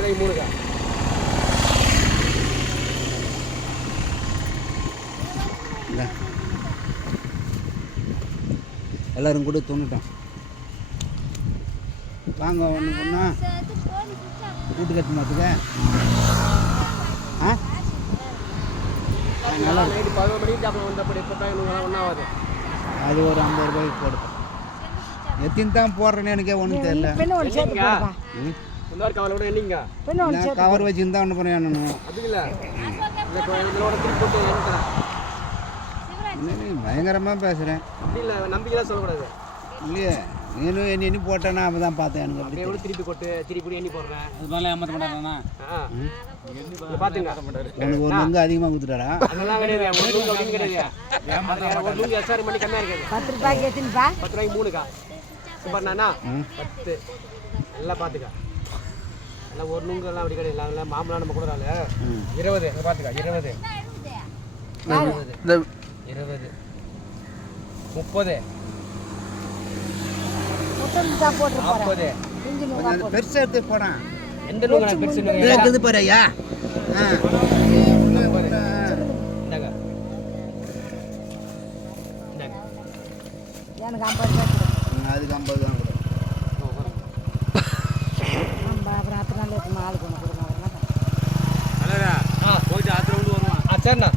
10 3 எல்லாரும் கூட தோணுட்டோம். வாங்க ஒன்று பொண்ணா கூட்டு கட்டு மாத்துக்க. நல்லா நைட்டு 11 மணிக்கு சாப்பிட வந்தப்படி போட்டால் ஒன்றாவது அது ஒரு 50 ரூபாய்க்கு போடு. எத்தனை தான் போடுறேன்னு எனக்கே ஒன்றும் தெரியல. இன்னொரு கவலை கூட என்னங்க கவர் வச்சுருந்தா ஒன்று பண்ண அது இல்லை இதோட திருப்பி போட்டு பயங்கரமாக பேசுகிறேன். அப்படி இல்லை நம்பிக்கைலாம் சொல்லக்கூடாது. இல்லையே நீனும் எண்ணி போட்டேன்னா அப்போ தான் பார்த்தேன். எனக்கு அப்படியே கூட திருப்பி கொட்டு திருப்பி எண்ணி போடுறேன். அது மேலே ஏமாற்ற மாட்டாங்கண்ணா. பார்த்துங்க உனக்கு ஒரு நுங்கு அதிகமாக கொடுத்துட்டாரா? அதெல்லாம் கிடையாது. ஒரு நுங்கு அப்படின்னு கிடையாது. ஒரு நுங்கு எஸ்ஆர் பண்ணி கம்மியாக இருக்காது. 10 ரூபாய்க்கு எத்தனைப்பா? 10 ரூபாய்க்கு 3கா. சூப்பர்ண்ணா 10 நல்லா பார்த்துக்க. எல்லாம் ஒரு நுங்கு எல்லாம் அப்படி கிடையாது. எல்லாம் மாம்பழம் நம்ம கொடுறாள் 20 பார்த்துக்க 20 20 30 40 பெருசு எடுத்து போனான். எந்த நுங்கு பெருசு இருக்குது பாரு ஐயா. எனக்கு 50 ரூபாய் அதுக்கு 50 தான் கொடு. அப்புறம் 10 நாள் ஆளுக்கு ஒன்று கொடுங்க. போயிட்டு 10 ரவுண்டு வருவான். சரிண்ணா